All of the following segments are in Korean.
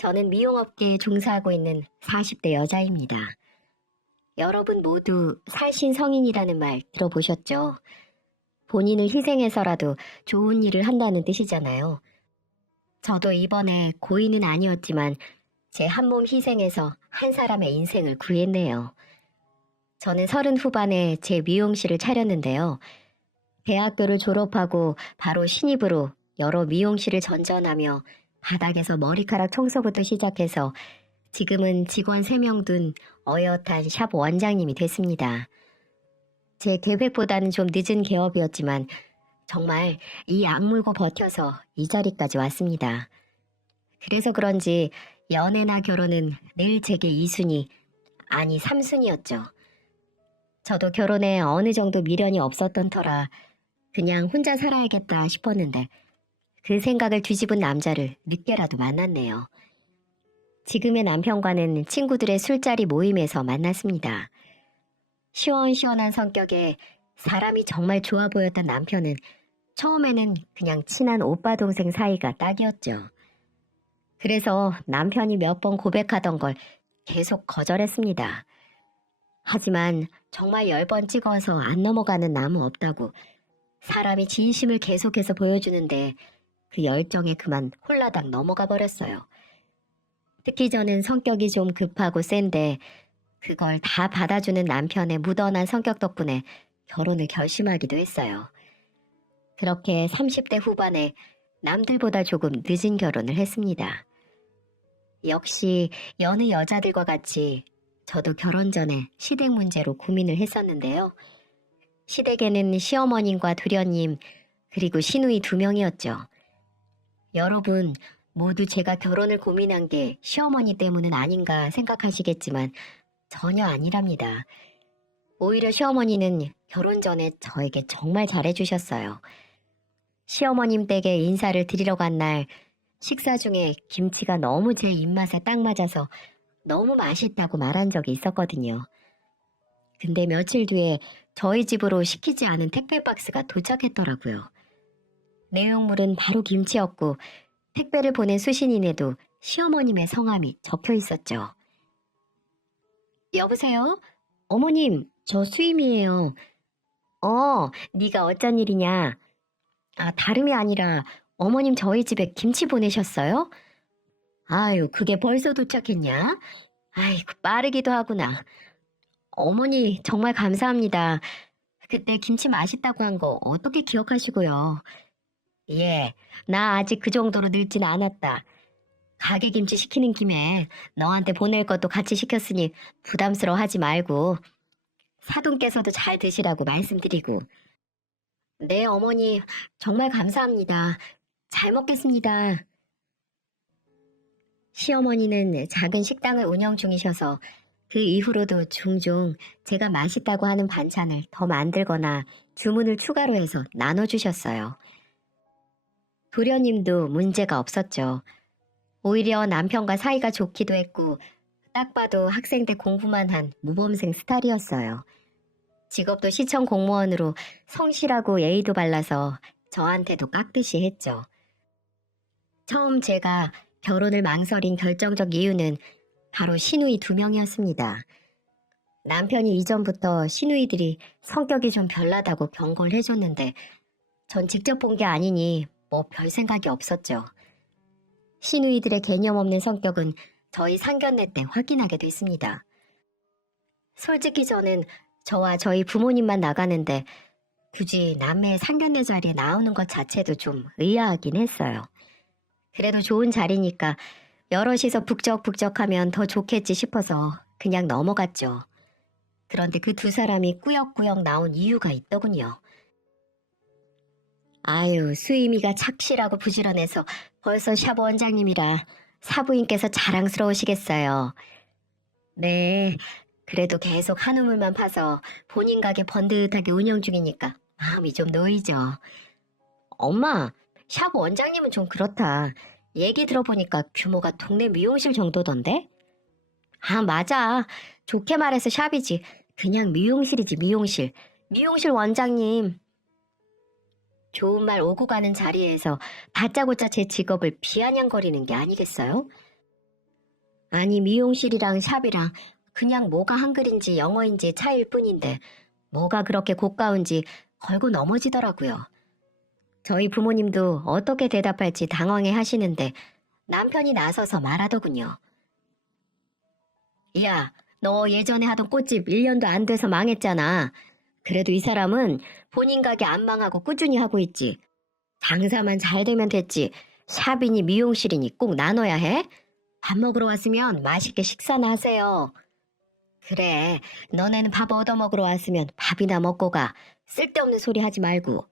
저는 미용업계에 종사하고 있는 40대 여자입니다. 여러분 모두 살신 성인이라는 말 들어보셨죠? 본인을 희생해서라도 좋은 일을 한다는 뜻이잖아요. 저도 이번에 고인은 아니었지만 제 한 몸 희생해서 한 사람의 인생을 구했네요. 저는 30 후반에 제 미용실을 차렸는데요. 대학교를 졸업하고 바로 신입으로 여러 미용실을 전전하며 바닥에서 머리카락 청소부터 시작해서 지금은 직원 3명 둔 어엿한 샵 원장님이 됐습니다. 제 계획보다는 좀 늦은 개업이었지만 정말 이 악물고 버텨서 이 자리까지 왔습니다. 그래서 그런지 연애나 결혼은 늘 제게 2순위, 아니 3순위였죠. 저도 결혼에 어느 정도 미련이 없었던 터라 그냥 혼자 살아야겠다 싶었는데 그 생각을 뒤집은 남자를 늦게라도 만났네요. 지금의 남편과는 친구들의 술자리 모임에서 만났습니다. 시원시원한 성격에 사람이 정말 좋아 보였던 남편은 처음에는 그냥 친한 오빠 동생 사이가 딱이었죠. 그래서 남편이 몇 번 고백하던 걸 계속 거절했습니다. 하지만 정말 10번 찍어서 안 넘어가는 나무 없다고 사람이 진심을 계속해서 보여주는데 그 열정에 그만 홀라당 넘어가 버렸어요. 특히 저는 성격이 좀 급하고 센데 그걸 다 받아주는 남편의 무던한 성격 덕분에 결혼을 결심하기도 했어요. 그렇게 30대 후반에 남들보다 조금 늦은 결혼을 했습니다. 역시 여느 여자들과 같이 저도 결혼 전에 시댁 문제로 고민을 했었는데요. 시댁에는 시어머님과 도련님 그리고 시누이 2명이었죠. 여러분 모두 제가 결혼을 고민한 게 시어머니 때문은 아닌가 생각하시겠지만 전혀 아니랍니다. 오히려 시어머니는 결혼 전에 저에게 정말 잘해주셨어요. 시어머님 댁에 인사를 드리러 간 날 식사 중에 김치가 너무 제 입맛에 딱 맞아서 너무 맛있다고 말한 적이 있었거든요. 근데 며칠 뒤에 저희 집으로 시키지 않은 택배 박스가 도착했더라고요. 내용물은 바로 김치였고 택배를 보낸 수신인에도 시어머님의 성함이 적혀 있었죠. 여보세요? 어머님, 저 수임이에요. 네가 어쩐 일이냐? 다름이 아니라 어머님 저희 집에 김치 보내셨어요? 아유, 그게 벌써 도착했냐? 아이고, 빠르기도 하구나. 어머니, 정말 감사합니다. 그때 김치 맛있다고 한 거 어떻게 기억하시고요? 예, 나 아직 그 정도로 늙진 않았다. 가게 김치 시키는 김에 너한테 보낼 것도 같이 시켰으니 부담스러워하지 말고 사돈께서도 잘 드시라고 말씀드리고. 네, 어머니, 정말 감사합니다. 잘 먹겠습니다. 시어머니는 작은 식당을 운영 중이셔서 그 이후로도 종종 제가 맛있다고 하는 반찬을 더 만들거나 주문을 추가로 해서 나눠주셨어요. 도련님도 문제가 없었죠. 오히려 남편과 사이가 좋기도 했고 딱 봐도 학생 때 공부만 한 모범생 스타일이었어요. 직업도 시청 공무원으로 성실하고 예의도 발라서 저한테도 깍듯이 했죠. 처음 제가 결혼을 망설인 결정적 이유는 바로 시누이 2명이었습니다. 남편이 이전부터 시누이들이 성격이 좀 별나다고 경고를 해줬는데 전 직접 본 게 아니니 뭐 별 생각이 없었죠. 시누이들의 개념 없는 성격은 저희 상견례 때 확인하게 됐습니다. 솔직히 저는 저와 저희 부모님만 나가는데 굳이 남매의 상견례 자리에 나오는 것 자체도 좀 의아하긴 했어요. 그래도 좋은 자리니까 여럿이서 북적북적하면 더 좋겠지 싶어서 그냥 넘어갔죠. 그런데 그 2사람이 꾸역꾸역 나온 이유가 있더군요. 아유, 수임이가 착실하고 부지런해서 벌써 샵 원장님이라 사부인께서 자랑스러우시겠어요. 네, 그래도 계속 한우물만 파서 본인 가게 번듯하게 운영 중이니까 마음이 좀 놓이죠. 엄마, 샵 원장님은 좀 그렇다. 얘기 들어보니까 규모가 동네 미용실 정도던데? 맞아. 좋게 말해서 샵이지. 그냥 미용실이지, 미용실. 미용실 원장님. 좋은 말 오고 가는 자리에서 다짜고짜 제 직업을 비아냥거리는 게 아니겠어요? 아니, 미용실이랑 샵이랑 그냥 뭐가 한글인지 영어인지 차이일 뿐인데 뭐가 그렇게 고가운지 걸고 넘어지더라고요. 저희 부모님도 어떻게 대답할지 당황해 하시는데 남편이 나서서 말하더군요. 야, 너 예전에 하던 꽃집 1년도 안 돼서 망했잖아. 그래도 이 사람은 본인 가게 안 망하고 꾸준히 하고 있지. 장사만 잘 되면 됐지. 샵이니 미용실이니 꼭 나눠야 해? 밥 먹으러 왔으면 맛있게 식사나 하세요. 그래, 너네는 밥 얻어먹으러 왔으면 밥이나 먹고 가. 쓸데없는 소리 하지 말고.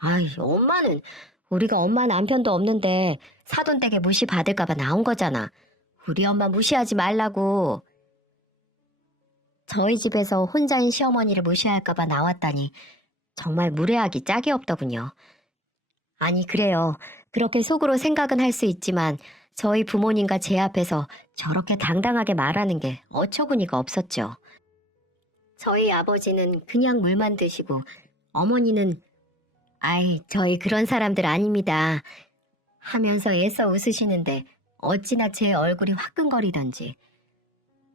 아이, 엄마는 우리가 엄마 남편도 없는데 사돈댁에 무시 받을까봐 나온 거잖아. 우리 엄마 무시하지 말라고. 저희 집에서 혼자인 시어머니를 무시할까봐 나왔다니 정말 무례하기 짝이 없더군요. 아니, 그래요. 그렇게 속으로 생각은 할 수 있지만 저희 부모님과 제 앞에서 저렇게 당당하게 말하는 게 어처구니가 없었죠. 저희 아버지는 그냥 물만 드시고 어머니는 아이, 저희 그런 사람들 아닙니다 하면서 애써 웃으시는데 어찌나 제 얼굴이 화끈거리던지.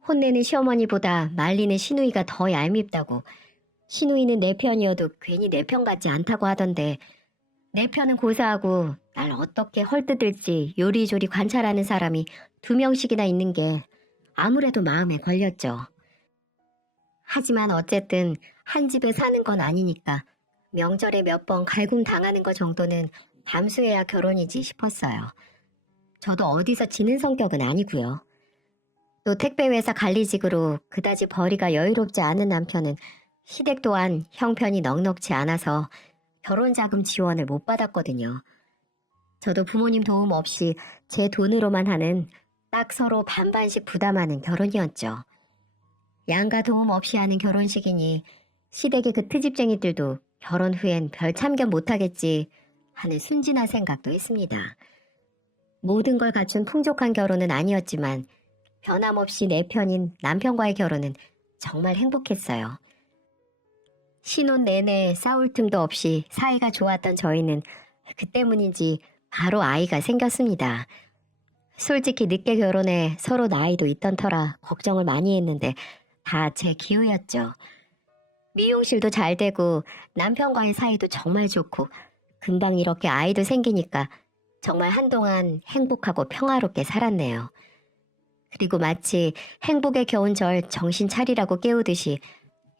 혼내는 시어머니보다 말리는 시누이가 더 얄밉다고, 시누이는 내 편이어도 괜히 내 편 같지 않다고 하던데 내 편은 고사하고 날 어떻게 헐뜯을지 요리조리 관찰하는 사람이 2명씩이나 있는 게 아무래도 마음에 걸렸죠. 하지만 어쨌든 한 집에 사는 건 아니니까 명절에 몇 번 갈굼 당하는 거 정도는 담수해야 결혼이지 싶었어요. 저도 어디서 지는 성격은 아니고요. 또 택배회사 관리직으로 그다지 벌이가 여유롭지 않은 남편은 시댁 또한 형편이 넉넉지 않아서 결혼자금 지원을 못 받았거든요. 저도 부모님 도움 없이 제 돈으로만 하는 딱 서로 반반씩 부담하는 결혼이었죠. 양가 도움 없이 하는 결혼식이니 시댁의 그 트집쟁이들도 결혼 후엔 별 참견 못하겠지 하는 순진한 생각도 했습니다. 모든 걸 갖춘 풍족한 결혼은 아니었지만 변함없이 내 편인 남편과의 결혼은 정말 행복했어요. 신혼 내내 싸울 틈도 없이 사이가 좋았던 저희는 그 때문인지 바로 아이가 생겼습니다. 솔직히 늦게 결혼해 서로 나이도 있던 터라 걱정을 많이 했는데 다 제 기우였죠. 미용실도 잘 되고 남편과의 사이도 정말 좋고 금방 이렇게 아이도 생기니까 정말 한동안 행복하고 평화롭게 살았네요. 그리고 마치 행복에 겨운 절 정신 차리라고 깨우듯이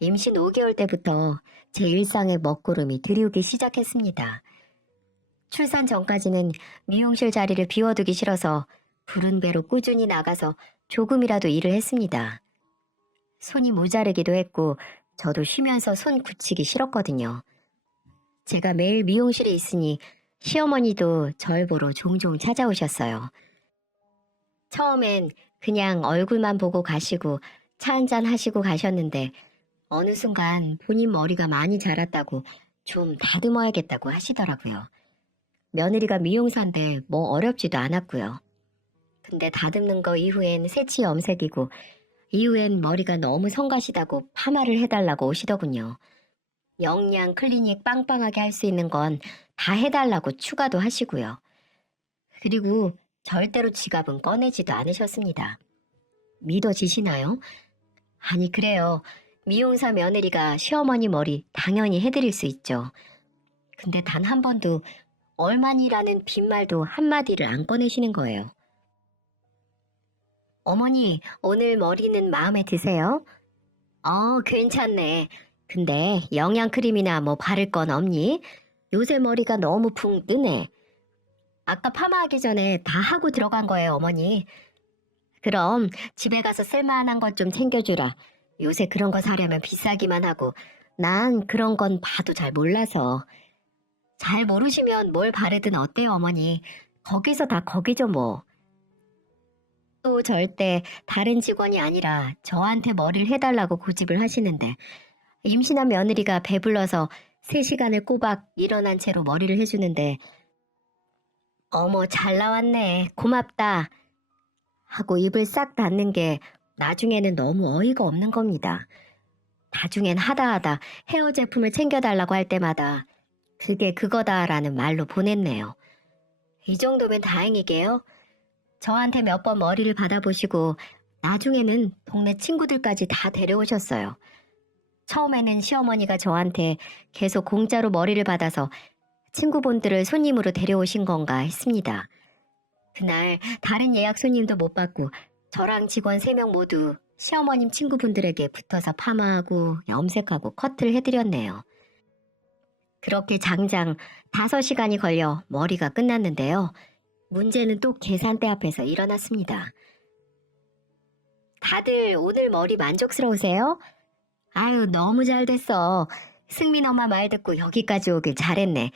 임신 5개월 때부터 제 일상의 먹구름이 들이우기 시작했습니다. 출산 전까지는 미용실 자리를 비워두기 싫어서 부른 배로 꾸준히 나가서 조금이라도 일을 했습니다. 손이 모자르기도 했고 저도 쉬면서 손 굳히기 싫었거든요. 제가 매일 미용실에 있으니 시어머니도 절 보러 종종 찾아오셨어요. 처음엔 그냥 얼굴만 보고 가시고 차 한잔 하시고 가셨는데 어느 순간 본인 머리가 많이 자랐다고 좀 다듬어야겠다고 하시더라고요. 며느리가 미용사인데 뭐 어렵지도 않았고요. 근데 다듬는 거 이후엔 새치 염색이고 이후엔 머리가 너무 성가시다고 파마를 해달라고 오시더군요. 영양 클리닉 빵빵하게 할 수 있는 건 다 해달라고 추가도 하시고요. 그리고 절대로 지갑은 꺼내지도 않으셨습니다. 믿어지시나요? 아니, 그래요. 미용사 며느리가 시어머니 머리 당연히 해드릴 수 있죠. 근데 단 한 번도 얼마니라는 빈말도 한마디를 안 꺼내시는 거예요. 어머니, 오늘 머리는 마음에 드세요? 괜찮네. 근데 영양크림이나 뭐 바를 건 없니? 요새 머리가 너무 붕 뜨네. 아까 파마하기 전에 다 하고 들어간 거예요, 어머니. 그럼 집에 가서 쓸만한 것 좀 챙겨주라. 요새 그런 거 사려면 비싸기만 하고 난 그런 건 봐도 잘 몰라서. 잘 모르시면 뭘 바르든 어때요, 어머니. 거기서 다 거기죠, 뭐. 또 절대 다른 직원이 아니라 저한테 머리를 해달라고 고집을 하시는데 임신한 며느리가 배불러서 3시간을 꼬박 일어난 채로 머리를 해주는데 어머, 잘 나왔네. 고맙다. 하고 입을 싹 닫는 게 나중에는 너무 어이가 없는 겁니다. 나중엔 하다 헤어 제품을 챙겨달라고 할 때마다 그게 그거다라는 말로 보냈네요. 이 정도면 다행이게요. 저한테 몇 번 머리를 받아보시고 나중에는 동네 친구들까지 다 데려오셨어요. 처음에는 시어머니가 저한테 계속 공짜로 머리를 받아서 친구분들을 손님으로 데려오신 건가 했습니다. 그날 다른 예약 손님도 못 받고 저랑 직원 3명 모두 시어머님 친구분들에게 붙어서 파마하고 염색하고 커트를 해드렸네요. 그렇게 장장 5시간이 걸려 머리가 끝났는데요. 문제는 또 계산대 앞에서 일어났습니다. 다들 오늘 머리 만족스러우세요? 아유, 너무 잘 됐어. 승민 엄마 말 듣고 여기까지 오길 잘했네.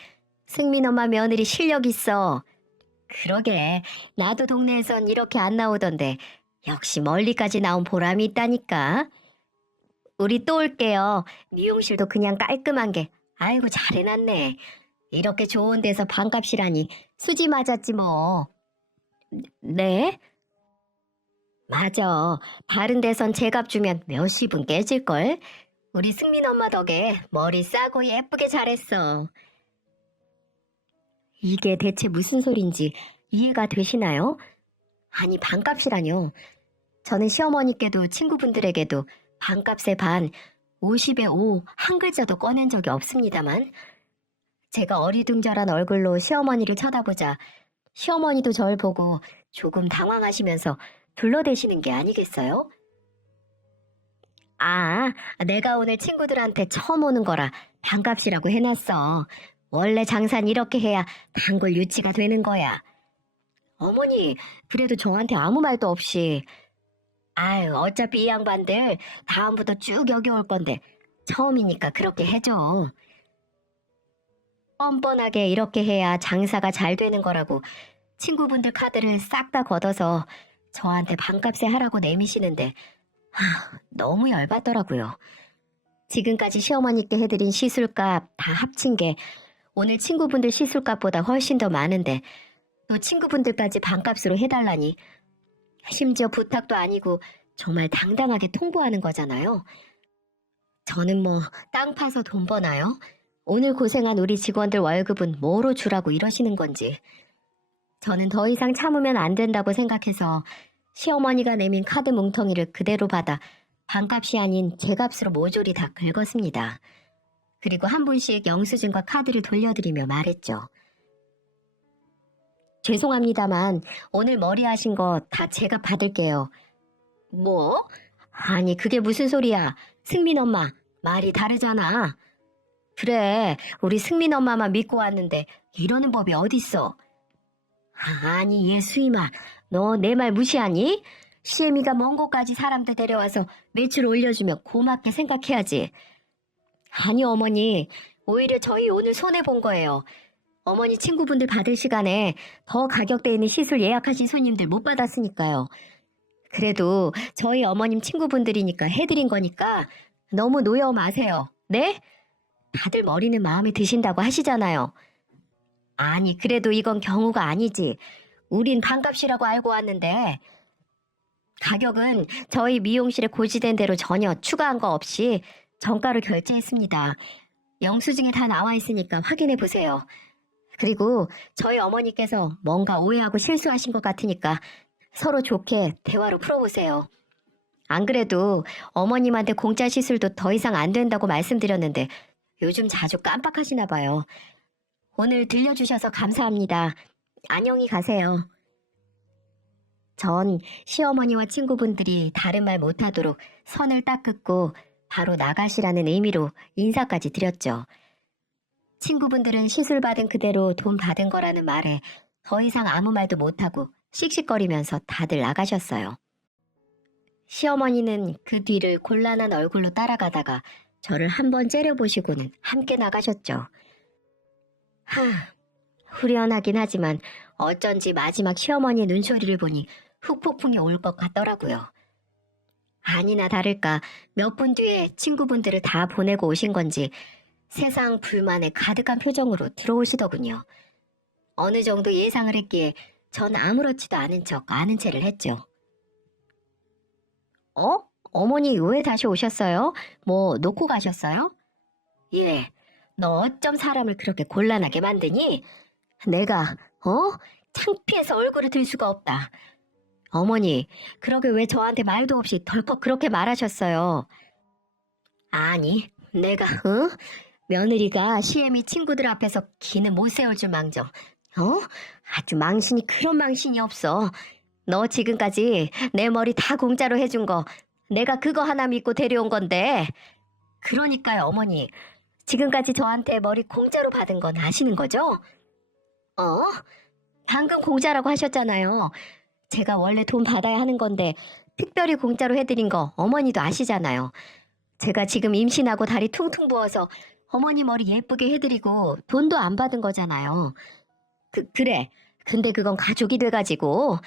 승민 엄마 며느리 실력 있어. 그러게, 나도 동네에선 이렇게 안 나오던데 역시 멀리까지 나온 보람이 있다니까. 우리 또 올게요. 미용실도 그냥 깔끔한 게 아이고 잘해놨네. 이렇게 좋은 데서 반값이라니 수지 맞았지 뭐. 네? 맞아. 다른 데선 제값 주면 몇십은 깨질걸. 우리 승민 엄마 덕에 머리 싸고 예쁘게 잘했어. 이게 대체 무슨 소린지 이해가 되시나요? 아니, 반값이라뇨. 저는 시어머니께도 친구분들에게도 반값의 반, 50에 5 한 글자도 꺼낸 적이 없습니다만 제가 어리둥절한 얼굴로 시어머니를 쳐다보자 시어머니도 절 보고 조금 당황하시면서 둘러대시는 게 아니겠어요? 아, 내가 오늘 친구들한테 처음 오는 거라 반값이라고 해놨어. 원래 장사는 이렇게 해야 단골 유치가 되는 거야. 어머니, 그래도 저한테 아무 말도 없이. 아유, 어차피 이 양반들 다음부터 쭉 여기 올 건데 처음이니까 그렇게 해줘. 뻔뻔하게 이렇게 해야 장사가 잘 되는 거라고 친구분들 카드를 싹 다 걷어서 저한테 반값에 하라고 내미시는데 너무 열받더라고요. 지금까지 시어머니께 해드린 시술값 다 합친 게 오늘 친구분들 시술값보다 훨씬 더 많은데 또 친구분들까지 반값으로 해달라니 심지어 부탁도 아니고 정말 당당하게 통보하는 거잖아요. 저는 뭐 땅 파서 돈 버나요? 오늘 고생한 우리 직원들 월급은 뭐로 주라고 이러시는 건지. 저는 더 이상 참으면 안 된다고 생각해서 시어머니가 내민 카드 뭉텅이를 그대로 받아 반값이 아닌 제 값으로 모조리 다 긁었습니다. 그리고 한 분씩 영수증과 카드를 돌려드리며 말했죠. 죄송합니다만 오늘 머리 하신 거 다 제가 받을게요. 뭐? 아니 그게 무슨 소리야. 승민 엄마 말이 다르잖아. 그래 우리 승민 엄마만 믿고 왔는데 이러는 법이 어딨어. 아니 얘 수임아 너 내 말 무시하니? 시애미가 먼 곳까지 사람들 데려와서 매출 올려주면 고맙게 생각해야지. 아니 어머니 오히려 저희 오늘 손해본 거예요. 어머니 친구분들 받을 시간에 더 가격대 있는 시술 예약하신 손님들 못 받았으니까요. 그래도 저희 어머님 친구분들이니까 해드린 거니까 너무 노여 마세요. 네? 다들 머리는 마음에 드신다고 하시잖아요. 아니 그래도 이건 경우가 아니지. 우린 반값이라고 알고 왔는데 가격은 저희 미용실에 고지된 대로 전혀 추가한 거 없이 정가로 결제했습니다. 영수증에 다 나와 있으니까 확인해 보세요. 그리고 저희 어머니께서 뭔가 오해하고 실수하신 것 같으니까 서로 좋게 대화로 풀어보세요. 안 그래도 어머님한테 공짜 시술도 더 이상 안 된다고 말씀드렸는데 요즘 자주 깜빡하시나 봐요. 오늘 들려주셔서 감사합니다. 안녕히 가세요. 전 시어머니와 친구분들이 다른 말 못하도록 선을 딱 긋고 바로 나가시라는 의미로 인사까지 드렸죠. 친구분들은 시술 받은 그대로 돈 받은 거라는 말에 더 이상 아무 말도 못하고 씩씩거리면서 다들 나가셨어요. 시어머니는 그 뒤를 곤란한 얼굴로 따라가다가 저를 한번 째려보시고는 함께 나가셨죠. 후련하긴 하지만 어쩐지 마지막 시어머니의 눈초리를 보니 후폭풍이 올 것 같더라고요. 아니나 다를까 몇 분 뒤에 친구분들을 다 보내고 오신 건지 세상 불만에 가득한 표정으로 들어오시더군요. 어느 정도 예상을 했기에 전 아무렇지도 않은 척 아는 체를 했죠. 어머니 왜 다시 오셨어요? 뭐 놓고 가셨어요? 예, 너 어쩜 사람을 그렇게 곤란하게 만드니? 내가 창피해서 얼굴을 들 수가 없다. 어머니, 그러게 왜 저한테 말도 없이 덜컥 그렇게 말하셨어요? 아니, 내가, 응? 며느리가 시애미 친구들 앞에서 기는 못 세워줄 망정. 아주 망신이 그런 망신이 없어. 너 지금까지 내 머리 다 공짜로 해준 거 내가 그거 하나 믿고 데려온 건데. 그러니까요, 어머니. 지금까지 저한테 머리 공짜로 받은 건 아시는 거죠? 어? 방금 공짜라고 하셨잖아요. 제가 원래 돈 받아야 하는 건데 특별히 공짜로 해드린 거 어머니도 아시잖아요. 제가 지금 임신하고 다리 퉁퉁 부어서 어머니 머리 예쁘게 해드리고 돈도 안 받은 거잖아요. 그래. 근데 그건 가족이 돼가지고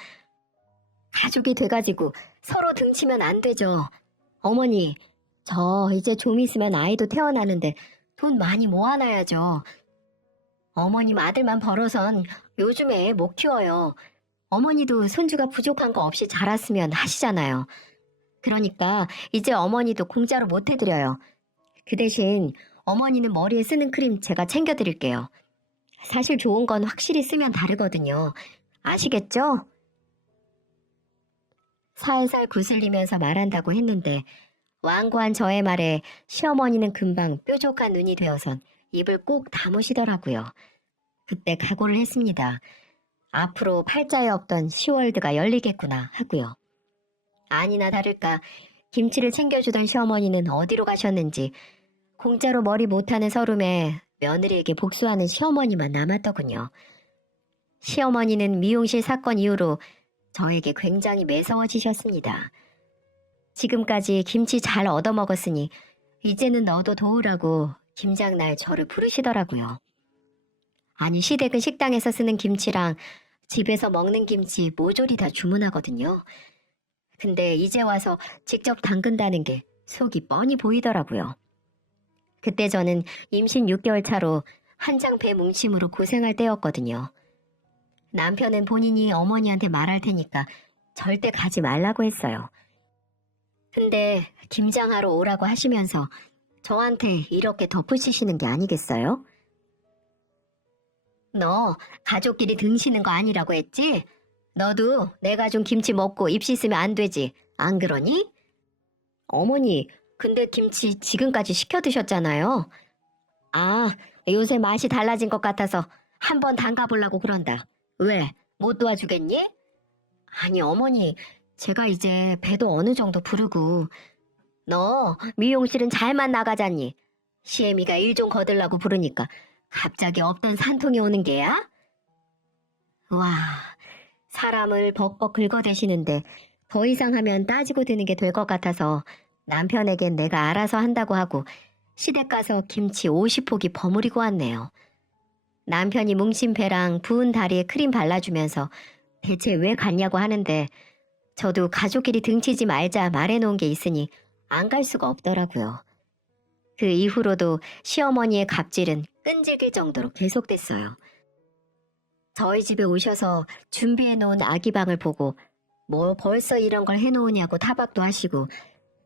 서로 등치면 안 되죠. 어머니, 저 이제 좀 있으면 아이도 태어나는데 돈 많이 모아놔야죠. 어머님 아들만 벌어선 요즘에 못 키워요. 어머니도 손주가 부족한 거 없이 자랐으면 하시잖아요. 그러니까 이제 어머니도 공짜로 못 해드려요. 그 대신 어머니는 머리에 쓰는 크림 제가 챙겨드릴게요. 사실 좋은 건 확실히 쓰면 다르거든요. 아시겠죠? 살살 구슬리면서 말한다고 했는데 완고한 저의 말에 시어머니는 금방 뾰족한 눈이 되어선 입을 꼭 다무시더라고요. 그때 각오를 했습니다. 앞으로 팔자에 없던 시월드가 열리겠구나 하고요. 아니나 다를까 김치를 챙겨주던 시어머니는 어디로 가셨는지 공짜로 머리 못하는 서름에 며느리에게 복수하는 시어머니만 남았더군요. 시어머니는 미용실 사건 이후로 저에게 굉장히 매서워지셨습니다. 지금까지 김치 잘 얻어먹었으니 이제는 너도 도우라고 김장날 저를 부르시더라고요. 아니 시댁은 식당에서 쓰는 김치랑 집에서 먹는 김치 모조리 다 주문하거든요. 근데 이제 와서 직접 담근다는 게 속이 뻔히 보이더라고요. 그때 저는 임신 6개월 차로 한창 배 뭉침으로 고생할 때였거든요. 남편은 본인이 어머니한테 말할 테니까 절대 가지 말라고 했어요. 근데 김장하러 오라고 하시면서 저한테 이렇게 덧붙이시는 게 아니겠어요? 너 가족끼리 등시는 거 아니라고 했지? 너도 내가 준 김치 먹고 입 씻으면 안 되지. 안 그러니? 어머니, 근데 김치 지금까지 시켜 드셨잖아요. 아, 요새 맛이 달라진 것 같아서 한번 담가보려고 그런다. 왜? 못 도와주겠니? 아니, 어머니, 제가 이제 배도 어느 정도 부르고 너 미용실은 잘만 나가잖니. 시애미가 일 좀 거들라고 부르니까 갑자기 없던 산통이 오는 게야? 와, 사람을 벅벅 긁어대시는데 더 이상 하면 따지고 드는 게 될 것 같아서 남편에겐 내가 알아서 한다고 하고 시댁 가서 김치 50포기 버무리고 왔네요. 남편이 뭉친 배랑 부은 다리에 크림 발라주면서 대체 왜 갔냐고 하는데 저도 가족끼리 등치지 말자 말해놓은 게 있으니 안 갈 수가 없더라고요. 그 이후로도 시어머니의 갑질은 끈질길 정도로 계속됐어요. 저희 집에 오셔서 준비해놓은 아기방을 보고 뭐 벌써 이런 걸 해놓으냐고 타박도 하시고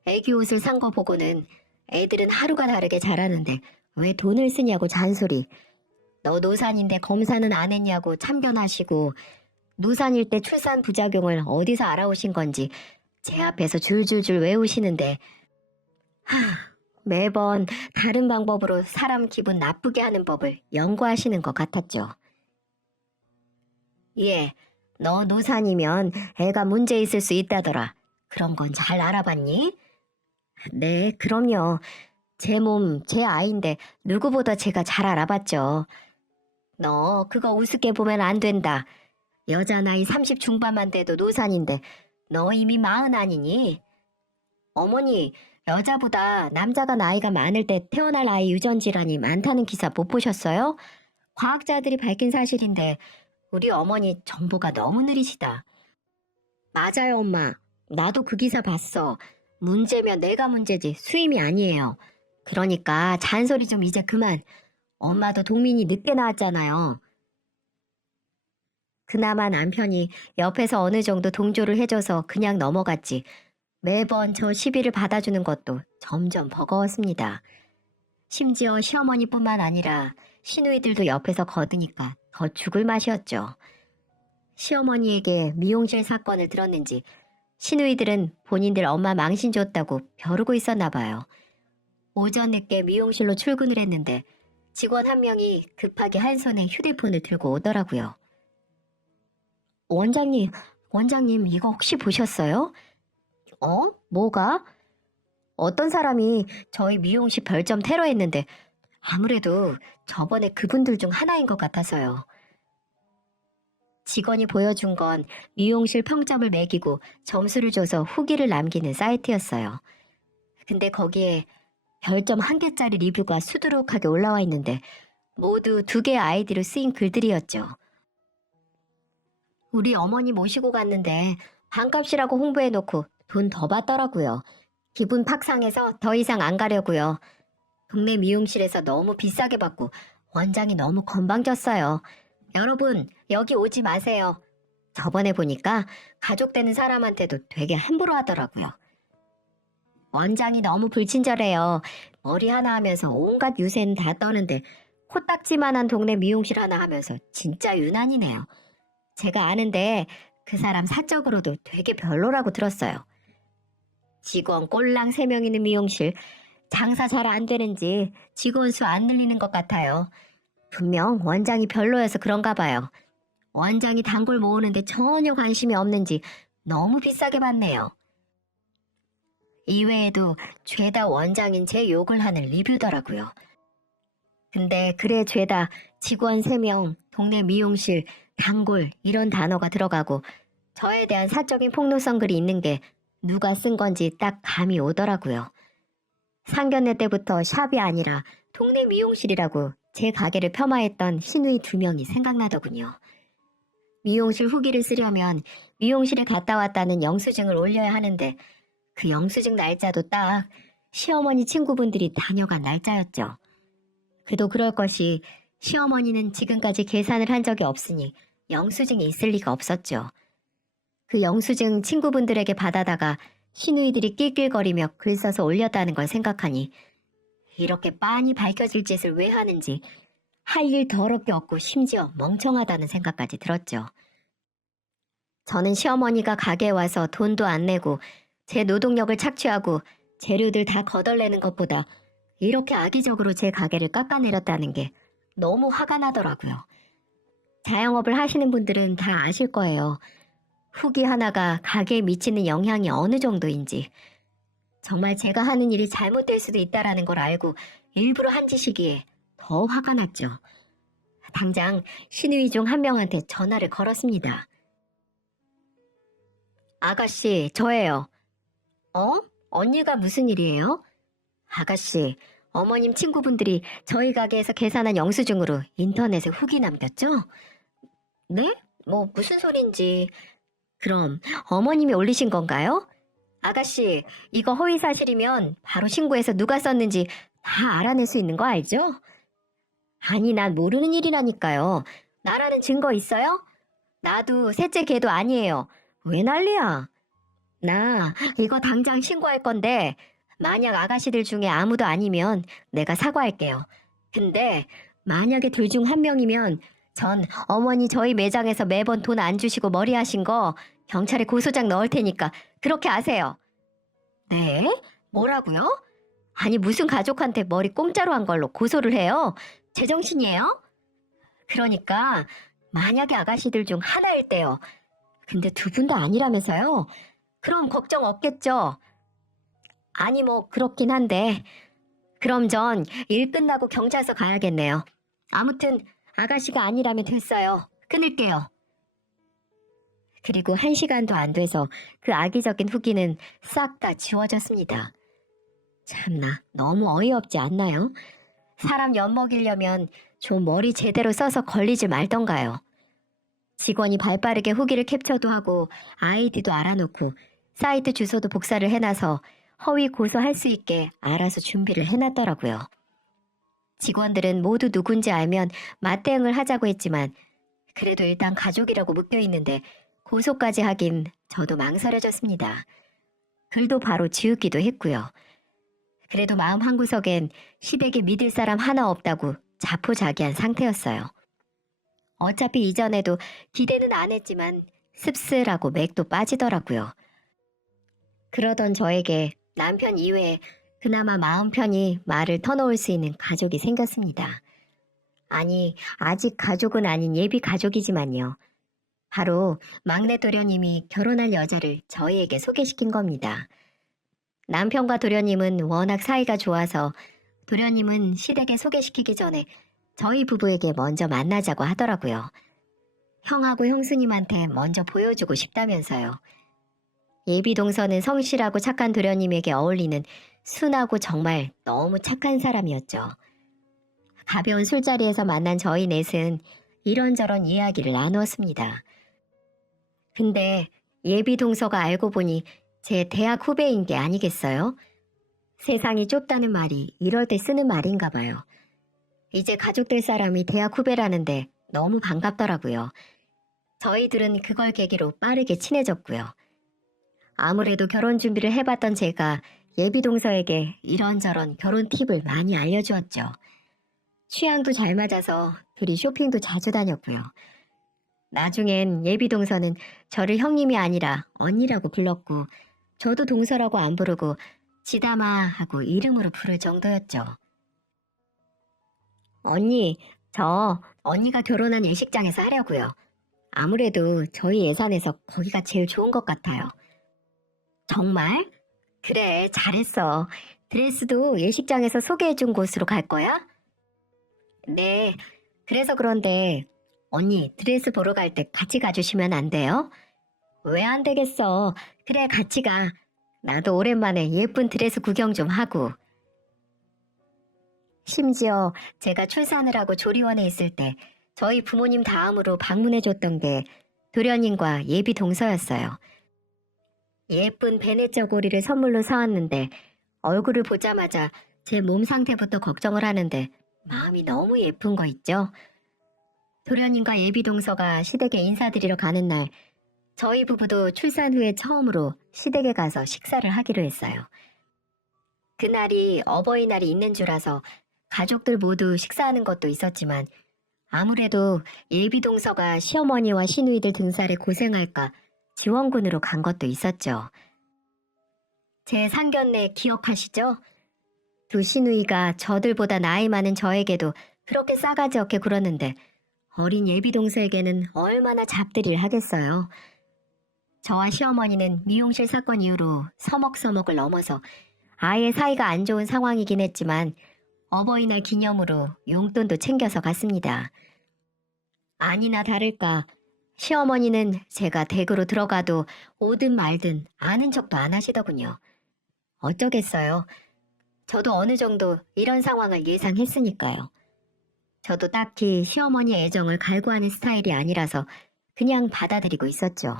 애기 옷을 산 거 보고는 애들은 하루가 다르게 자라는데 왜 돈을 쓰냐고 잔소리. 너 노산인데 검사는 안 했냐고 참견하시고 노산일 때 출산 부작용을 어디서 알아오신 건지 제 앞에서 줄줄줄 외우시는데 매번 다른 방법으로 사람 기분 나쁘게 하는 법을 연구하시는 것 같았죠. 예, 너 노산이면 애가 문제 있을 수 있다더라. 그런 건 잘 알아봤니? 네, 그럼요. 제 몸, 제 아이인데 누구보다 제가 잘 알아봤죠. 너 그거 우습게 보면 안 된다. 여자 나이 30 중반만 돼도 노산인데 너 이미 40 아니니? 어머니, 여자보다 남자가 나이가 많을 때 태어날 아이 유전 질환이 많다는 기사 못 보셨어요? 과학자들이 밝힌 사실인데 우리 어머니 정보가 너무 느리시다. 맞아요, 엄마. 나도 그 기사 봤어. 문제면 내가 문제지 수임이 아니에요. 그러니까 잔소리 좀 이제 그만. 엄마도 동민이 늦게 나왔잖아요. 그나마 남편이 옆에서 어느 정도 동조를 해줘서 그냥 넘어갔지. 매번 저 시비를 받아주는 것도 점점 버거웠습니다. 심지어 시어머니뿐만 아니라 시누이들도 옆에서 거드니까 더 죽을 맛이었죠. 시어머니에게 미용실 사건을 들었는지 시누이들은 본인들 엄마 망신 줬다고 벼르고 있었나 봐요. 오전 늦게 미용실로 출근을 했는데 직원 한 명이 급하게 한 손에 휴대폰을 들고 오더라고요. 원장님 이거 혹시 보셨어요? 뭐가? 어떤 사람이 저희 미용실 별점 테러했는데 아무래도 저번에 그분들 중 하나인 것 같아서요. 직원이 보여준 건 미용실 평점을 매기고 점수를 줘서 후기를 남기는 사이트였어요. 근데 거기에 별점 1개짜리 리뷰가 수두룩하게 올라와 있는데 모두 2개의 아이디로 쓰인 글들이었죠. 우리 어머니 모시고 갔는데 반값이라고 홍보해놓고 돈 더 받더라고요. 기분 팍상해서 더 이상 안 가려고요. 동네 미용실에서 너무 비싸게 받고 원장이 너무 건방졌어요. 여러분, 여기 오지 마세요. 저번에 보니까 가족 되는 사람한테도 되게 함부로 하더라고요. 원장이 너무 불친절해요. 머리 하나 하면서 온갖 유세는 다 떠는데 코딱지만한 동네 미용실 하나 하면서 진짜 유난이네요. 제가 아는데 그 사람 사적으로도 되게 별로라고 들었어요. 직원 꼴랑 3명 있는 미용실, 장사 잘 안 되는지 직원 수 안 늘리는 것 같아요. 분명 원장이 별로여서 그런가 봐요. 원장이 단골 모으는데 전혀 관심이 없는지 너무 비싸게 받네요. 이외에도 죄다 원장인 제 욕을 하는 리뷰더라고요. 근데 그래 죄다 직원 3명, 동네 미용실, 단골 이런 단어가 들어가고 저에 대한 사적인 폭로성 글이 있는 게 누가 쓴 건지 딱 감이 오더라고요. 상견례 때부터 샵이 아니라 동네 미용실이라고 제 가게를 폄하했던 시누이 2명이 생각나더군요. 미용실 후기를 쓰려면 미용실에 갔다 왔다는 영수증을 올려야 하는데 그 영수증 날짜도 딱 시어머니 친구분들이 다녀간 날짜였죠. 그도 그럴 것이 시어머니는 지금까지 계산을 한 적이 없으니 영수증이 있을 리가 없었죠. 그 영수증 친구분들에게 받아다가 시누이들이 낄낄거리며 글 써서 올렸다는 걸 생각하니 이렇게 빤히 밝혀질 짓을 왜 하는지 할 일 더럽게 없고 심지어 멍청하다는 생각까지 들었죠. 저는 시어머니가 가게에 와서 돈도 안 내고 제 노동력을 착취하고 재료들 다 거덜내는 것보다 이렇게 악의적으로 제 가게를 깎아내렸다는 게 너무 화가 나더라고요. 자영업을 하시는 분들은 다 아실 거예요. 후기 하나가 가게에 미치는 영향이 어느 정도인지. 정말 제가 하는 일이 잘못될 수도 있다라는 걸 알고 일부러 한 짓이기에 더 화가 났죠. 당장 시누이 중 한 명한테 전화를 걸었습니다. 아가씨, 저예요. 언니가 무슨 일이에요? 아가씨, 어머님 친구분들이 저희 가게에서 계산한 영수증으로 인터넷에 후기 남겼죠? 네? 무슨 소린지. 그럼 어머님이 올리신 건가요? 아가씨, 이거 허위 사실이면 바로 신고해서 누가 썼는지 다 알아낼 수 있는 거 알죠? 아니, 난 모르는 일이라니까요. 나라는 증거 있어요? 나도 셋째 걔도 아니에요. 왜 난리야? 나 이거 당장 신고할 건데 만약 아가씨들 중에 아무도 아니면 내가 사과할게요. 근데 만약에 둘 중 한 명이면 전 어머니 저희 매장에서 매번 돈 안 주시고 머리 하신 거 경찰에 고소장 넣을 테니까 그렇게 아세요. 네? 뭐라고요? 아니 무슨 가족한테 머리 공짜로 한 걸로 고소를 해요? 제정신이에요? 그러니까 만약에 아가씨들 중 하나일 때요. 근데 2분 다 아니라면서요? 그럼 걱정 없겠죠? 아니 그렇긴 한데 그럼 전 일 끝나고 경찰서 가야겠네요. 아무튼 아가씨가 아니라면 됐어요. 끊을게요. 그리고 1시간도 안 돼서 그 악의적인 후기는 싹 다 지워졌습니다. 참나 너무 어이없지 않나요? 사람 엿먹이려면 좀 머리 제대로 써서 걸리지 말던가요. 직원이 발빠르게 후기를 캡처도 하고 아이디도 알아놓고 사이트 주소도 복사를 해놔서 허위 고소할 수 있게 알아서 준비를 해놨더라고요. 직원들은 모두 누군지 알면 맞대응을 하자고 했지만 그래도 일단 가족이라고 묶여있는데 고소까지 하긴 저도 망설여졌습니다. 글도 바로 지우기도 했고요. 그래도 마음 한구석엔 시댁에 믿을 사람 하나 없다고 자포자기한 상태였어요. 어차피 이전에도 기대는 안 했지만 씁쓸하고 맥도 빠지더라고요. 그러던 저에게 남편 이외에 그나마 마음 편히 말을 터놓을 수 있는 가족이 생겼습니다. 아니, 아직 가족은 아닌 예비 가족이지만요. 바로 막내 도련님이 결혼할 여자를 저희에게 소개시킨 겁니다. 남편과 도련님은 워낙 사이가 좋아서 도련님은 시댁에 소개시키기 전에 저희 부부에게 먼저 만나자고 하더라고요. 형하고 형수님한테 먼저 보여주고 싶다면서요. 예비 동서는 성실하고 착한 도련님에게 어울리는 순하고 정말 너무 착한 사람이었죠. 가벼운 술자리에서 만난 저희 넷은 이런저런 이야기를 나누었습니다. 근데 예비 동서가 알고 보니 제 대학 후배인 게 아니겠어요? 세상이 좁다는 말이 이럴 때 쓰는 말인가 봐요. 이제 가족 될 사람이 대학 후배라는데 너무 반갑더라고요. 저희들은 그걸 계기로 빠르게 친해졌고요. 아무래도 결혼 준비를 해봤던 제가 예비 동서에게 이런저런 결혼 팁을 많이 알려주었죠. 취향도 잘 맞아서 둘이 쇼핑도 자주 다녔고요. 나중엔 예비 동서는 저를 형님이 아니라 언니라고 불렀고 저도 동서라고 안 부르고 지담아 하고 이름으로 부를 정도였죠. 언니, 저 언니가 결혼한 예식장에서 하려고요. 아무래도 저희 예산에서 거기가 제일 좋은 것 같아요. 정말? 그래, 잘했어. 드레스도 예식장에서 소개해준 곳으로 갈 거야? 네, 그래서 그런데 언니 드레스 보러 갈 때 같이 가주시면 안 돼요? 왜 안 되겠어. 그래, 같이 가. 나도 오랜만에 예쁜 드레스 구경 좀 하고. 심지어 제가 출산을 하고 조리원에 있을 때 저희 부모님 다음으로 방문해줬던 게 도련님과 예비 동서였어요. 예쁜 베네 저고리를 선물로 사왔는데 얼굴을 보자마자 제 몸 상태부터 걱정을 하는데 마음이 너무 예쁜 거 있죠? 도련님과 예비 동서가 시댁에 인사드리러 가는 날 저희 부부도 출산 후에 처음으로 시댁에 가서 식사를 하기로 했어요. 그날이 어버이날이 있는 줄아서 가족들 모두 식사하는 것도 있었지만 아무래도 예비 동서가 시어머니와 시누이들 등살에 고생할까 지원군으로 간 것도 있었죠. 제 상견례 기억하시죠? 두 시누이가 저들보다 나이 많은 저에게도 그렇게 싸가지 없게 굴었는데 어린 예비 동서에게는 얼마나 잡들이를 하겠어요. 저와 시어머니는 미용실 사건 이후로 서먹서먹을 넘어서 아예 사이가 안 좋은 상황이긴 했지만 어버이날 기념으로 용돈도 챙겨서 갔습니다. 아니나 다를까 시어머니는 제가 댁으로 들어가도 오든 말든 아는 척도 안 하시더군요. 어쩌겠어요. 저도 어느 정도 이런 상황을 예상했으니까요. 저도 딱히 시어머니 애정을 갈구하는 스타일이 아니라서 그냥 받아들이고 있었죠.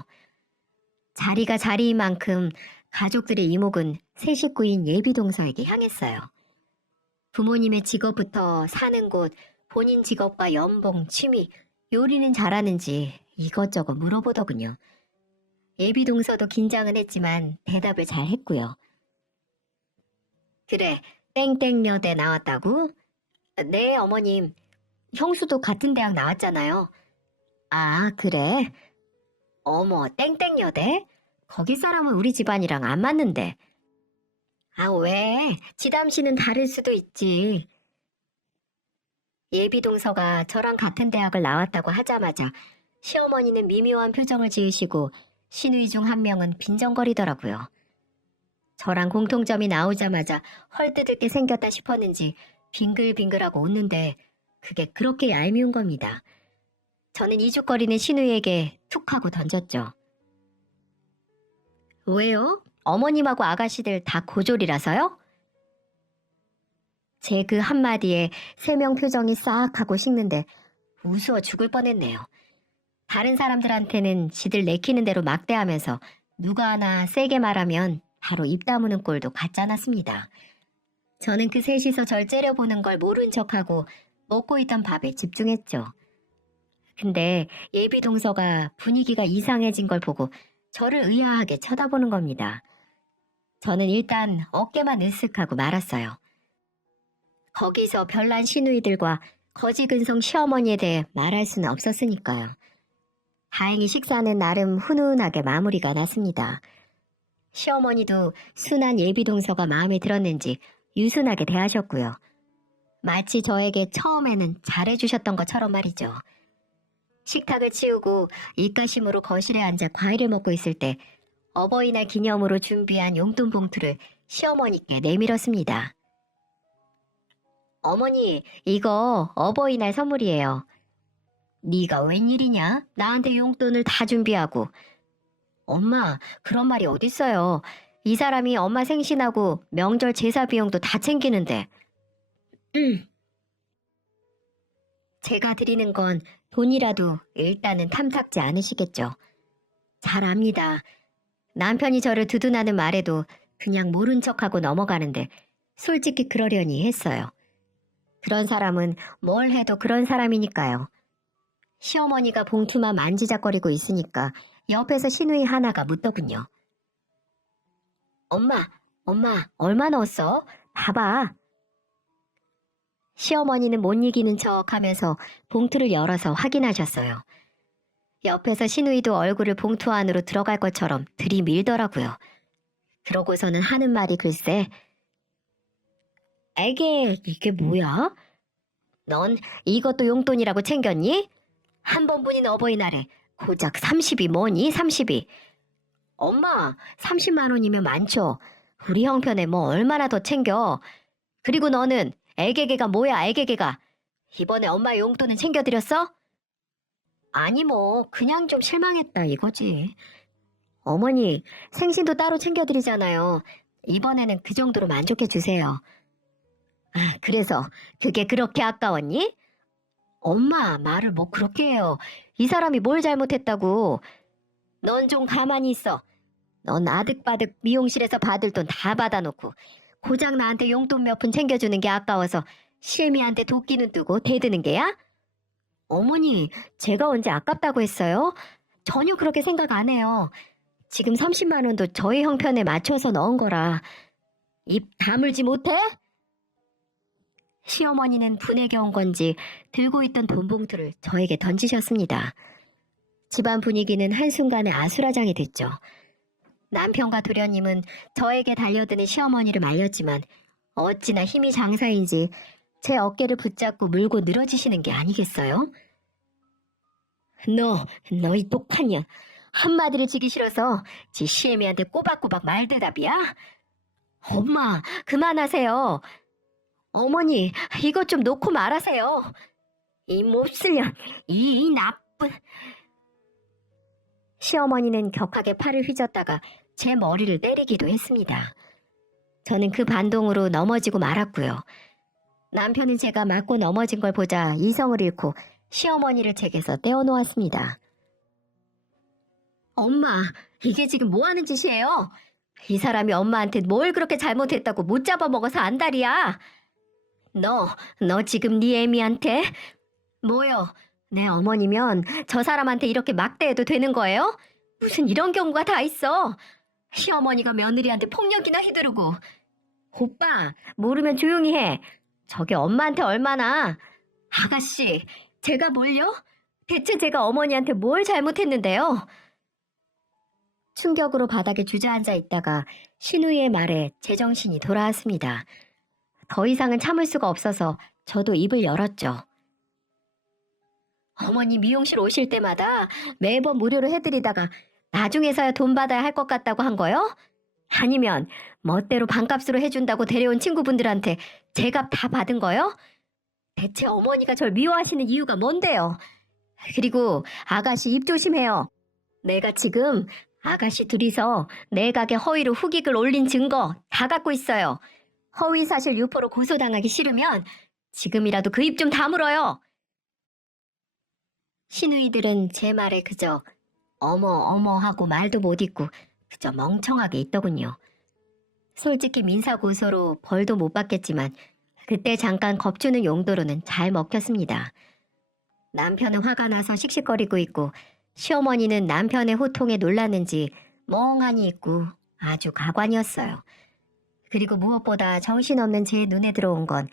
자리가 자리인 만큼 가족들의 이목은 새 식구인 예비 동서에게 향했어요. 부모님의 직업부터 사는 곳, 본인 직업과 연봉, 취미, 요리는 잘하는지 이것저것 물어보더군요. 예비 동서도 긴장은 했지만 대답을 잘 했고요. 그래, 땡땡여대 나왔다고? 네, 어머님. 형수도 같은 대학 나왔잖아요. 아, 그래? 어머, 땡땡여대? 거기 사람은 우리 집안이랑 안 맞는데. 아, 왜? 지담씨는 다를 수도 있지. 예비 동서가 저랑 같은 대학을 나왔다고 하자마자 시어머니는 미묘한 표정을 지으시고 시누이 중 한 명은 빈정거리더라고요. 저랑 공통점이 나오자마자 헐뜯을 게 생겼다 싶었는지 빙글빙글하고 웃는데 그게 그렇게 얄미운 겁니다. 저는 이죽거리는 시누이에게 툭 하고 던졌죠. 왜요? 어머님하고 아가씨들 다 고졸이라서요? 제 그 한마디에 세 명 표정이 싹 하고 식는데 우스워 죽을 뻔했네요. 다른 사람들한테는 지들 내키는 대로 막대하면서 누가 하나 세게 말하면 바로 입 다무는 꼴도 같지 않았습니다. 저는 그 셋이서 절 째려보는 걸 모른 척하고 먹고 있던 밥에 집중했죠. 근데 예비 동서가 분위기가 이상해진 걸 보고 저를 의아하게 쳐다보는 겁니다. 저는 일단 어깨만 으쓱하고 말았어요. 거기서 별난 시누이들과 거지근성 시어머니에 대해 말할 수는 없었으니까요. 다행히 식사는 나름 훈훈하게 마무리가 났습니다. 시어머니도 순한 예비동서가 마음에 들었는지 유순하게 대하셨고요. 마치 저에게 처음에는 잘해주셨던 것처럼 말이죠. 식탁을 치우고 입가심으로 거실에 앉아 과일을 먹고 있을 때 어버이날 기념으로 준비한 용돈 봉투를 시어머니께 내밀었습니다. 어머니, 이거 어버이날 선물이에요. 네가 웬일이냐? 나한테 용돈을 다 준비하고. 엄마, 그런 말이 어딨어요. 이 사람이 엄마 생신하고 명절 제사 비용도 다 챙기는데. 제가 드리는 건 돈이라도 일단은 탐탁지 않으시겠죠. 잘 압니다. 남편이 저를 두둔하는 말에도 그냥 모른 척하고 넘어가는데 솔직히 그러려니 했어요. 그런 사람은 뭘 해도 그런 사람이니까요. 시어머니가 봉투만 만지작거리고 있으니까 옆에서 시누이 하나가 묻더군요. 엄마, 얼마 넣었어? 봐봐. 시어머니는 못 이기는 척 하면서 봉투를 열어서 확인하셨어요. 옆에서 시누이도 얼굴을 봉투 안으로 들어갈 것처럼 들이밀더라고요. 그러고서는 하는 말이 글쎄, 에게, 이게 뭐야? 넌 이것도 용돈이라고 챙겼니? 한 번뿐인 어버이날에 고작 30이 뭐니? 30이. 엄마, 30만 원이면 많죠. 우리 형편에 뭐 얼마나 더 챙겨. 그리고 너는 애게게가 뭐야, 애게게가. 이번에 엄마 용돈은 챙겨드렸어? 아니 뭐 그냥 좀 실망했다 이거지. 어머니, 생신도 따로 챙겨드리잖아요. 이번에는 그 정도로 만족해 주세요. 아, 그래서 그게 그렇게 아까웠니? 엄마, 말을 뭐 그렇게 해요. 이 사람이 뭘 잘못했다고. 넌 좀 가만히 있어. 넌 아득바득 미용실에서 받을 돈 다 받아놓고 고작 나한테 용돈 몇 푼 챙겨주는 게 아까워서 실미한테 도끼는 뜨고 대드는 게야? 어머니, 제가 언제 아깝다고 했어요? 전혀 그렇게 생각 안 해요. 지금 30만 원도 저희 형편에 맞춰서 넣은 거라. 입 다물지 못해? 시어머니는 분에 겨운 건지 들고 있던 돈 봉투를 저에게 던지셨습니다. 집안 분위기는 한순간에 아수라장이 됐죠. 남편과 도련님은 저에게 달려드는 시어머니를 말렸지만 어찌나 힘이 장사인지 제 어깨를 붙잡고 물고 늘어지시는 게 아니겠어요? 너 이 똑하냐? 한마디를 지기 싫어서 지 시애미한테 꼬박꼬박 말대답이야? 엄마, 그만하세요. 어머니, 이것 좀 놓고 말하세요. 이 몹쓸년, 이 나쁜... 시어머니는 격하게 팔을 휘젓다가 제 머리를 때리기도 했습니다. 저는 그 반동으로 넘어지고 말았고요. 남편은 제가 맞고 넘어진 걸 보자 이성을 잃고 시어머니를 제게서 떼어놓았습니다. 엄마, 이게 지금 뭐 하는 짓이에요? 이 사람이 엄마한테 뭘 그렇게 잘못했다고 못 잡아먹어서 안달이야. 너 지금 네 애미한테? 뭐요? 내 어머니면 저 사람한테 이렇게 막대해도 되는 거예요? 무슨 이런 경우가 다 있어. 시어머니가 며느리한테 폭력이나 휘두르고. 오빠, 모르면 조용히 해. 저게 엄마한테 얼마나. 아가씨, 제가 뭘요? 대체 제가 어머니한테 뭘 잘못했는데요? 충격으로 바닥에 주저앉아 있다가 신우이의 말에 제정신이 돌아왔습니다. 더 이상은 참을 수가 없어서 저도 입을 열었죠. 어머니 미용실 오실 때마다 매번 무료로 해드리다가 나중에서야 돈 받아야 할 것 같다고 한 거요? 아니면 멋대로 반값으로 해준다고 데려온 친구분들한테 제값 다 받은 거요? 대체 어머니가 절 미워하시는 이유가 뭔데요? 그리고 아가씨 입 조심해요. 내가 지금 아가씨 둘이서 내 가게 허위로 후기글 올린 증거 다 갖고 있어요. 허위사실 유포로 고소당하기 싫으면 지금이라도 그 입 좀 다물어요. 시누이들은 제 말에 그저 어머 하고 말도 못 잇고 그저 멍청하게 있더군요. 솔직히 민사고소로 벌도 못 받겠지만 그때 잠깐 겁주는 용도로는 잘 먹혔습니다. 남편은 화가 나서 씩씩거리고 있고 시어머니는 남편의 호통에 놀랐는지 멍하니 있고 아주 가관이었어요. 그리고 무엇보다 정신없는 제 눈에 들어온 건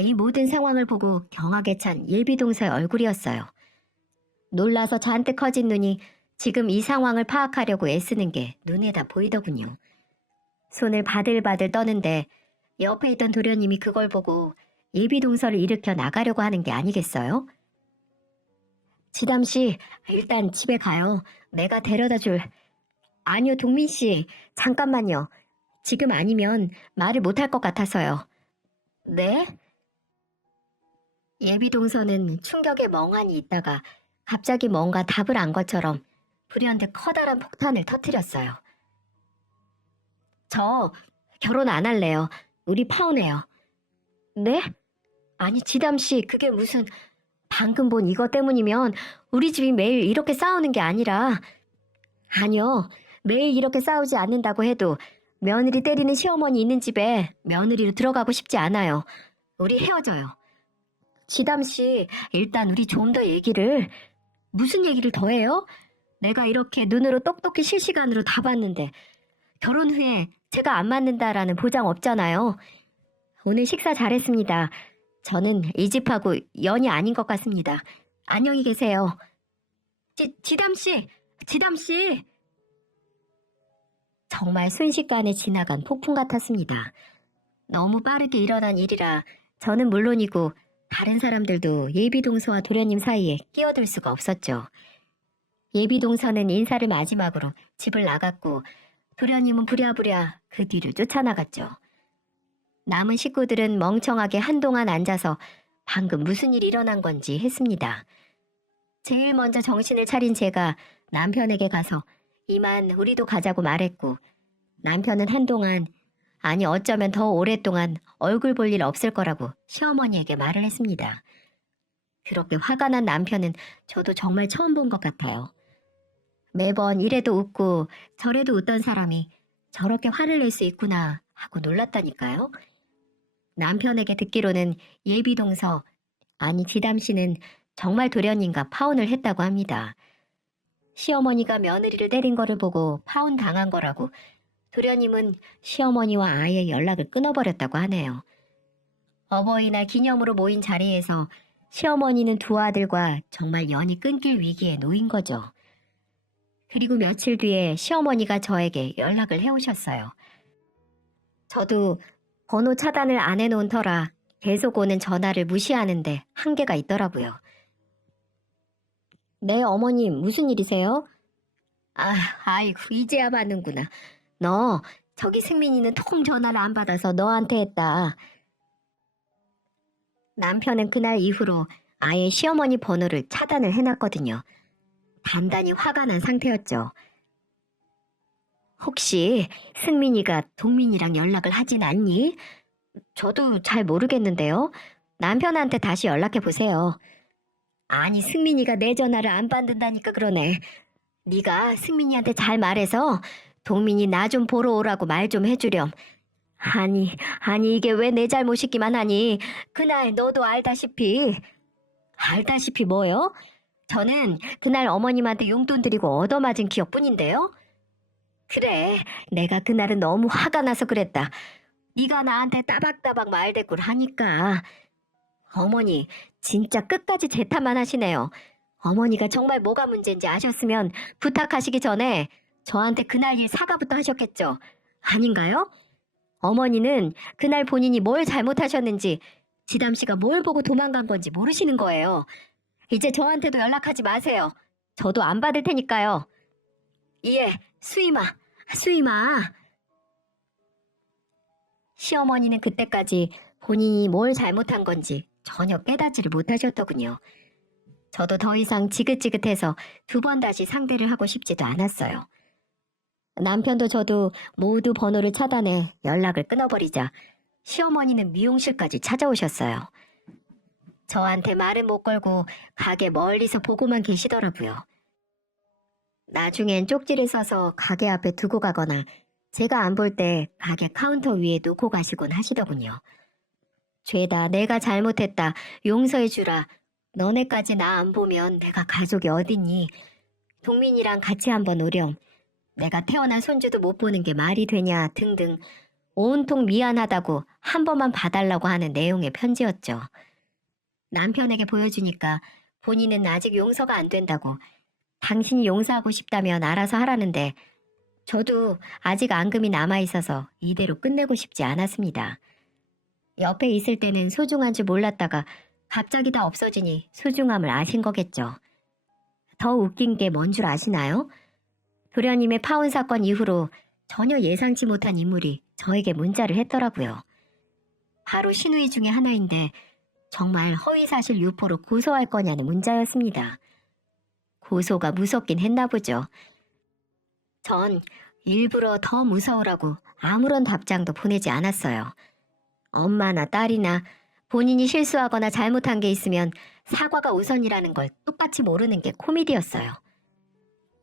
이 모든 상황을 보고 경악에 찬 예비동서의 얼굴이었어요. 놀라서 잔뜩 커진 눈이 지금 이 상황을 파악하려고 애쓰는 게 눈에 다 보이더군요. 손을 바들바들 떠는데 옆에 있던 도련님이 그걸 보고 예비동서를 일으켜 나가려고 하는 게 아니겠어요? 지담씨, 일단 집에 가요. 내가 데려다 줄... 아니요, 동민씨. 잠깐만요. 지금 아니면 말을 못할 것 같아서요. 네? 예비동서는 충격에 멍하니 있다가 갑자기 뭔가 답을 안 것처럼 불현듯 커다란 폭탄을 터뜨렸어요. 저 결혼 안 할래요. 우리 파혼해요. 네? 아니, 지담씨, 그게 무슨... 방금 본 이거 때문이면 우리 집이 매일 이렇게 싸우는 게 아니라... 아니요, 매일 이렇게 싸우지 않는다고 해도 며느리 때리는 시어머니 있는 집에 며느리로 들어가고 싶지 않아요. 우리 헤어져요. 지담씨, 일단 우리 좀 더 얘기를... 무슨 얘기를 더 해요? 내가 이렇게 눈으로 똑똑히 실시간으로 다 봤는데 결혼 후에 제가 안 맞는다라는 보장 없잖아요. 오늘 식사 잘했습니다. 저는 이 집하고 연이 아닌 것 같습니다. 안녕히 계세요. 지담씨! 지담씨! 정말 순식간에 지나간 폭풍 같았습니다. 너무 빠르게 일어난 일이라 저는 물론이고 다른 사람들도 예비동서와 도련님 사이에 끼어들 수가 없었죠. 예비동서는 인사를 마지막으로 집을 나갔고 도련님은 부랴부랴 그 뒤를 쫓아나갔죠. 남은 식구들은 멍청하게 한동안 앉아서 방금 무슨 일이 일어난 건지 했습니다. 제일 먼저 정신을 차린 제가 남편에게 가서 이만 우리도 가자고 말했고 남편은 한동안 아니 어쩌면 더 오랫동안 얼굴 볼 일 없을 거라고 시어머니에게 말을 했습니다. 그렇게 화가 난 남편은 저도 정말 처음 본 것 같아요. 매번 이래도 웃고 저래도 웃던 사람이 저렇게 화를 낼 수 있구나 하고 놀랐다니까요. 남편에게 듣기로는 예비동서, 아니 지담씨는 정말 도련님과 파혼을 했다고 합니다. 시어머니가 며느리를 때린 거를 보고 파혼 당한 거라고 도련님은 시어머니와 아예 연락을 끊어버렸다고 하네요. 어버이날 기념으로 모인 자리에서 시어머니는 두 아들과 정말 연이 끊길 위기에 놓인 거죠. 그리고 며칠 뒤에 시어머니가 저에게 연락을 해오셨어요. 저도 번호 차단을 안 해놓은 터라 계속 오는 전화를 무시하는데 한계가 있더라고요. 네, 어머님, 무슨 일이세요? 아이고, 이제야 받는구나. 너, 저기 승민이는 통 전화를 안 받아서 너한테 했다. 남편은 그날 이후로 아예 시어머니 번호를 차단을 해놨거든요. 단단히 화가 난 상태였죠. 혹시 승민이가 동민이랑 연락을 하진 않니? 저도 잘 모르겠는데요. 남편한테 다시 연락해 보세요. 아니, 승민이가 내 전화를 안 받는다니까 그러네. 네가 승민이한테 잘 말해서 동민이 나 좀 보러 오라고 말 좀 해주렴. 아니 이게 왜 내 잘못이기만 하니. 그날 너도 알다시피. 알다시피 뭐요? 저는 그날 어머님한테 용돈 드리고 얻어맞은 기억뿐인데요. 그래, 내가 그날은 너무 화가 나서 그랬다. 네가 나한테 따박따박 말대꾸를 하니까. 어머니, 진짜 끝까지 제 탓만 하시네요. 어머니가 정말 뭐가 문제인지 아셨으면 부탁하시기 전에 저한테 그날 일 사과부터 하셨겠죠. 아닌가요? 어머니는 그날 본인이 뭘 잘못하셨는지, 지담씨가 뭘 보고 도망간 건지 모르시는 거예요. 이제 저한테도 연락하지 마세요. 저도 안 받을 테니까요. 예, 수임아. 시어머니는 그때까지 본인이 뭘 잘못한 건지 전혀 깨닫지를 못하셨더군요. 저도 더 이상 지긋지긋해서 두 번 다시 상대를 하고 싶지도 않았어요. 남편도 저도 모두 번호를 차단해 연락을 끊어버리자 시어머니는 미용실까지 찾아오셨어요. 저한테 말은 못 걸고 가게 멀리서 보고만 계시더라고요. 나중엔 쪽지를 써서 가게 앞에 두고 가거나 제가 안 볼 때 가게 카운터 위에 놓고 가시곤 하시더군요. 죄다 내가 잘못했다. 용서해 주라. 너네까지 나 안 보면 내가 가족이 어딨니? 동민이랑 같이 한번 오렴. 내가 태어난 손주도 못 보는 게 말이 되냐 등등 온통 미안하다고 한 번만 봐달라고 하는 내용의 편지였죠. 남편에게 보여주니까 본인은 아직 용서가 안 된다고, 당신이 용서하고 싶다면 알아서 하라는데 저도 아직 앙금이 남아있어서 이대로 끝내고 싶지 않았습니다. 옆에 있을 때는 소중한 줄 몰랐다가 갑자기 다 없어지니 소중함을 아신 거겠죠. 더 웃긴 게 뭔 줄 아시나요? 도련님의 파혼 사건 이후로 전혀 예상치 못한 인물이 저에게 문자를 했더라고요. 바로 신우이 중에 하나인데 정말 허위사실 유포로 고소할 거냐는 문자였습니다. 고소가 무섭긴 했나 보죠. 전 일부러 더 무서우라고 아무런 답장도 보내지 않았어요. 엄마나 딸이나 본인이 실수하거나 잘못한 게 있으면 사과가 우선이라는 걸 똑같이 모르는 게 코미디였어요.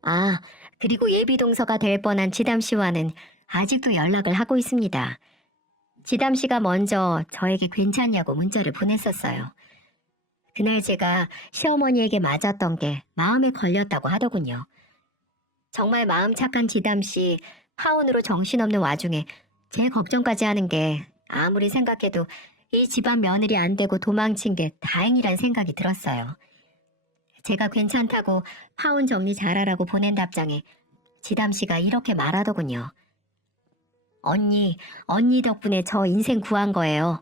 아, 그리고 예비동서가 될 뻔한 지담 씨와는 아직도 연락을 하고 있습니다. 지담 씨가 먼저 저에게 괜찮냐고 문자를 보냈었어요. 그날 제가 시어머니에게 맞았던 게 마음에 걸렸다고 하더군요. 정말 마음 착한 지담 씨, 파혼으로 정신없는 와중에 제 걱정까지 하는 게 아무리 생각해도 이 집안 며느리 안 되고 도망친 게 다행이란 생각이 들었어요. 제가 괜찮다고 파혼 정리 잘하라고 보낸 답장에 지담 씨가 이렇게 말하더군요. 언니 덕분에 저 인생 구한 거예요.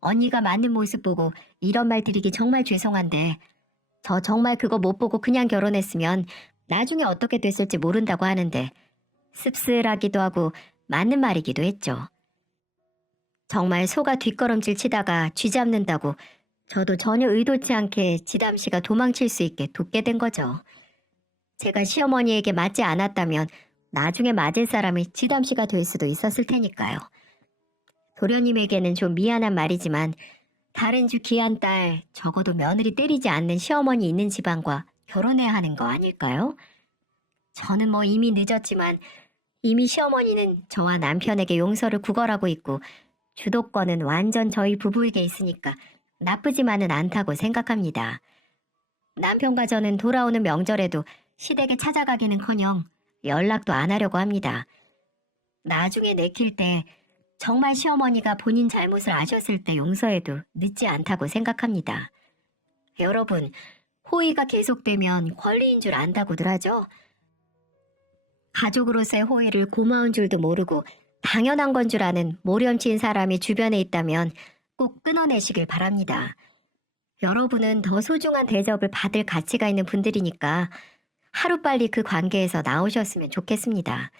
언니가 맞는 모습 보고 이런 말 드리기 정말 죄송한데 저 정말 그거 못 보고 그냥 결혼했으면 나중에 어떻게 됐을지 모른다고 하는데 씁쓸하기도 하고 맞는 말이기도 했죠. 정말 소가 뒷걸음질 치다가 쥐 잡는다고 저도 전혀 의도치 않게 지담 씨가 도망칠 수 있게 돕게 된 거죠. 제가 시어머니에게 맞지 않았다면 나중에 맞을 사람이 지담 씨가 될 수도 있었을 테니까요. 도련님에게는 좀 미안한 말이지만 다른 주 귀한 딸, 적어도 며느리 때리지 않는 시어머니 있는 집안과 결혼해야 하는 거 아닐까요? 저는 뭐 이미 늦었지만 이미 시어머니는 저와 남편에게 용서를 구걸하고 있고 주도권은 완전 저희 부부에게 있으니까 나쁘지만은 않다고 생각합니다. 남편과 저는 돌아오는 명절에도 시댁에 찾아가기는커녕 연락도 안 하려고 합니다. 나중에 내킬 때 정말 시어머니가 본인 잘못을 아셨을 때 용서해도 늦지 않다고 생각합니다. 여러분, 호의가 계속되면 권리인 줄 안다고들 하죠? 가족으로서의 호의를 고마운 줄도 모르고 당연한 건 줄 아는 모렴치인 사람이 주변에 있다면 꼭 끊어내시길 바랍니다. 여러분은 더 소중한 대접을 받을 가치가 있는 분들이니까 하루빨리 그 관계에서 나오셨으면 좋겠습니다.